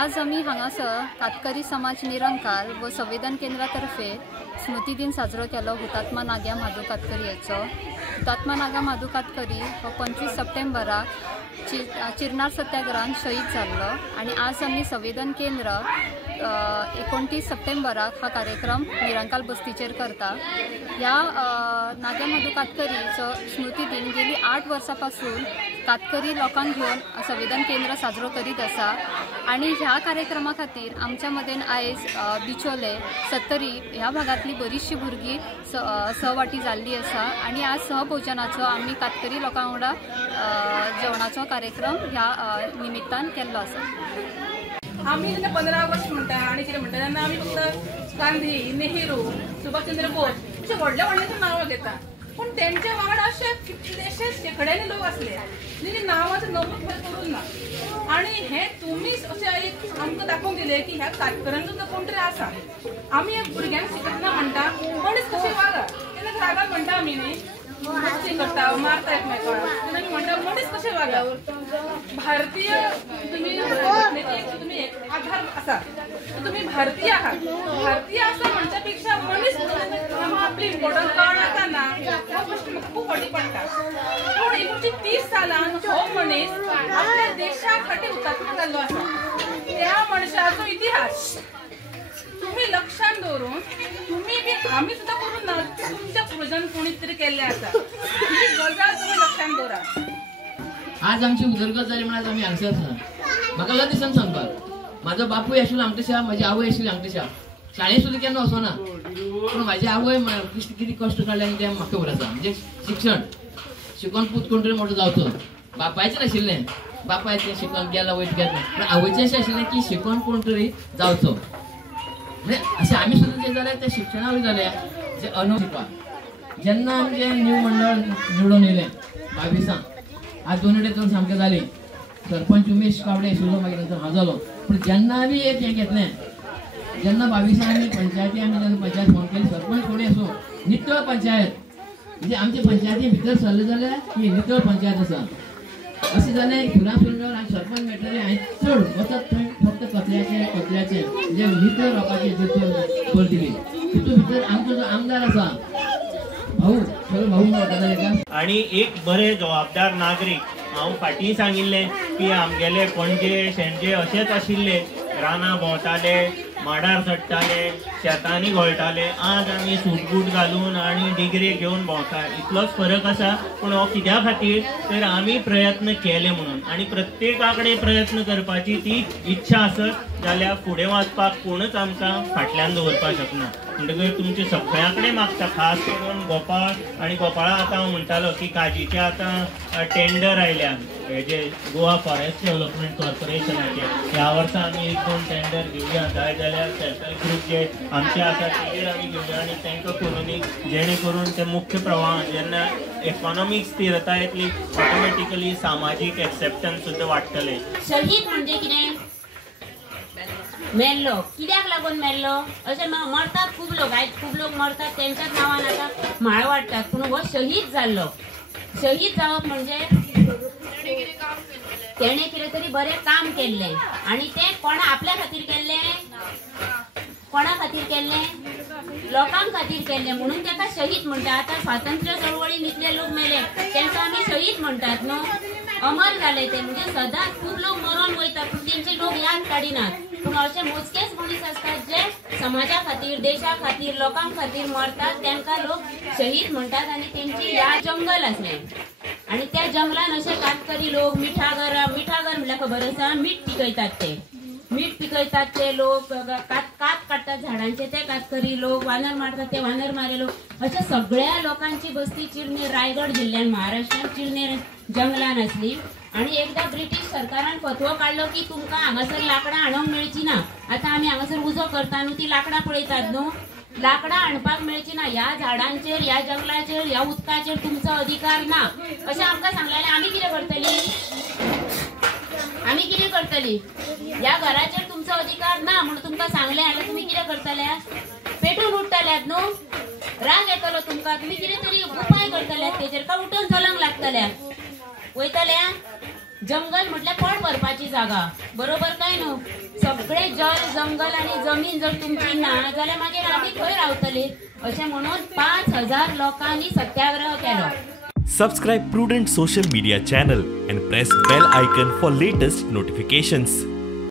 आज आम्ही हांगासर कातकरी समाज निरंकार व संवेदन केंद्रातर्फे स्मृती दिन साजरो केलो हुतात्मा नाग्या म्हादू कातकरी याचो। हुतात्मा नागा म्हादू कातकरी हो 25 सप्टेंबराक चिरनार सत्याग्रहान शहीद जाल्लो आणि आज आम्ही संवेदन केंद्र 29 सप्टेंबराक हा कार्यक्रम निरंकाल बस्तीचेर करता। ह्या नाग्या म्हादू कातकरीचो स्मृती दिन गेली 8 वर्सांपासून कातकरी लोकांक घेऊन संवेदन केंद्र साजरो करीत आसा आणि ह्या कार्यक्रमा खातीर आमच्या मदेन आयज बिचोले सत्तरी ह्या भागातली बरीचशी भुरगीं सहवाटी जाल्ली आसा आणि आज सहभोजनाचो आम्ही कातकरी लोकां वांगडा जेवणाचो कार्यक्रम ह्या निमित्तान केल्लो आसा। आम्ही 15 ऑगस्ट म्हणटा आणि कितें म्हणटा तेन्ना आमी फक्त गांधी, नेहरू, सुभाषचंद्र बोस अशे व्हडल्या व्हडल्यां नांवां घेता, पण तेंच्या वांगडा अशे कितलेशे शेकड्यांनी लोक असले जिने नांवाचो नमूद करून ना आणि हे तुमीच अशें एक आमकां दाखोवन दिले की ह्या कातकऱ्यांचो सुद्दां कोण तरी आसा। आमी एक भुरग्यांक शिकयतना म्हणटा मनीस कशें वागा, तेन्ना रागान म्हणटा आमी न्ही मस्ती करता मारता एकमेकांक, तेन्ना म्हणटा मनीस कशें वागा। भारतीय तुम्ही एक आधार आसा, तुम्ही भारतीय आहात, भारतीय आसा म्हणच्या पेक्षा मनीस आपली इम्पॉर्टन्स कळना ना हो गोष्ट म्हाका खूब फाटी पडटा। पूण 1930 सालांत हो मनीस आपल्या देशा खातीर हुतात्मा जाल्लो आसा। त्या मनशाचो इतिहास तुम्ही लक्षात दवरून तुम्ही बी आम्ही सुद्धा करून ना तुमच्या पूर्वजांनी कोणी तरी केल्ले आसा, ही गजाल तुम्ही लक्षात दवरा। आज आमची उदरगत जाली म्हणून आम्ही हांगसर आसा। म्हाका लागला दिसान सांगपाक माझो बापूय आशिल्लो हांगटेशा, म्हजी आवय आशिल्ली हांगटेशा, शाळेंत सुद्दां केन्ना वचोना, पूण म्हाजी आवय कितें कश्ट काडले आनी तें म्हाका खबर आसा। म्हणजे शिक्षण शिकून पूत कोण तरी मोठो जावचो, बापायचें नाशिल्लें, बापाय तें शिकून गेला वयत गेलें, पूण आवयचें अशें आशिल्लें की शिकून कोण तरी जावचो। म्हणजे अशें आमी सुद्दां जें जालें तें शिक्षणा वयल्यान जालें, जें अनुभव जेन्ना आमचें न्यू मंडळ निवडून येयलें 22 आज 2 सामकें जाली, सरपंच उमेश कावडे आशिल्लो, मागीर नंतर हांव जालो, पूण जेन्ना आमी एक हें घेतलें, जेन्ना 22 आमी पंचायती आमी जेन्ना पंचायत फोन केली, सरपंच कोणी आसूं नितळ पंचायत, म्हणजे आमचे पंचायती भितर सरले जाल्यार ही नितळ पंचायत आसा। अशें जालें फुलां सुरल्यावर हांवें सरपंच मेळटलें, हांवें चड वचत थंय फक्त कचऱ्याचें म्हणजे नितळ रावपाचें भर दिली। तितून भितर आमचो जो आमदार आसा भाऊ आणि एक बरे जबाबदार नागरीक, हांव फाटीं सांगिल्लें की आमगेले पणजे शेणजे अशेंच आशिल्ले, रानां भोंवताले, माडार चडटाले, शेतांनी घोळटाले। आज आमी सूट घालून आणि डिग्री घेवन भोंवता, इतलोच फरक आसा। पूण हो कित्या खातीर तर आमी प्रयत्न केले म्हणून, आणि प्रत्येका कडेन प्रयत्न करपाची ती इच्छा आसत जाल्यार फुडें वचपाक कोणूच आमकां फाटल्यान दवरपाक शकना। म्हणटकीर तुमचे सगळ्यां कडेन मागता, खास करून गोपाळ आणि गोपाळा आतां हांव म्हणटालो की काजीचे आतां टेंडर आयल्या, हेजे गोवा फॉरेस्ट डेव्हलपमेंट कॉर्पोरेशनाचे, ह्या वर्सा आमी 1-2 टेंडर घेवया, जाय जाल्यार सेल्फ हेल्प ग्रूप जे आमचे आसा तेजेर आमी घेवया आणि तांकां करून जेणे करून ते मुख्य प्रवाहान जेन्ना इकॉनॉमिक स्थिरता येतली ऑटोमॅटिकली सामाजीक एक्सेप्टन्स सुद्दां वाडटलें। शहीद म्हणजे कितें? मेल्लो, कित्याक लागून मेल्लो अशें मरतात खूब लोक, आयज खूब लोक मरतात, तेंच्याच नांवान आतां म्हाळ वाडटात, पूण हो शहीद जाल्लो। शहीद जावप म्हणजे तेणे कितें तरी बरें काम केल्लें आणि तें कोणा आपल्या खातीर केल्लें, कोणा खातीर केल्लें, लोकां खातीर केल्लें, म्हणून ताका शहीद म्हणटा। आतां स्वातंत्र्य चळवळीन इतले लोक मेले तेंकां आमी शहीद म्हणटात न्हू, अमर जाले ते, म्हणजे सदांच खूब लोक मरोन वयतात पूण तेंचे लोक याद काडिनात। पूण अशे मोजकेच मनीस असतात जे समाजा खातीर, देशा खातीर, लोकां खातीर मरतात, तेंकां लोक शहीद म्हणटात आणि तेंची याद जंगल असलें आणि त्या जंगलान अशे कातकरी लोक मिठागर म्हळ्यार खबर आसा, मीठ पिकयतात ते लोक, कात काडटात झाडांचे ते कातकरी लोक, वानर मारतात ते वानर मारे लोक, अशा सगळ्या लोकांची बस्ती चिरनेर रायगड जिल्ह्यात महाराष्ट्रात चिरनेर जंगलान असली। आणि एकदा ब्रिटीश सरकारान फतवो काढलो की तुमकां हांगासर लाकडां हाडूंक मेळची ना। आतां आमी हांगासर उजो करता न्हू, ती लाकडां पळयतात न्हू, लाकडां हाडपाक मेळची ना, ह्या झाडांचेर, ह्या जंगलाचेर, ह्या उदकाचेर तुमचो अधिकार ना अशें आमकां सांगलें। आमी कितें करतली? ह्या घराचेर तुमचो अधिकार ना म्हणून तुमकां सांगलें जाल्यार तुमी कितें करतल्या? पेटून उठतल्यात न्हू, राग येतलो तुमकां, तुमी कितें तरी उपाय करतल्यात तेजेर, का उठून चलंक लागतल्या, वयतल्या? जंगल म्हटल्यार पोट भरपाची जागा, बरोबर काय न्हू? सगळे जल जंगल आणि जमीन जर तुमची ना जाल्यार मागीर आमी खंय रावतली अशें म्हणून 5,000 लोकांनी सत्याग्रह केलो. Subscribe Prudent social media channel and press bell icon for latest notifications.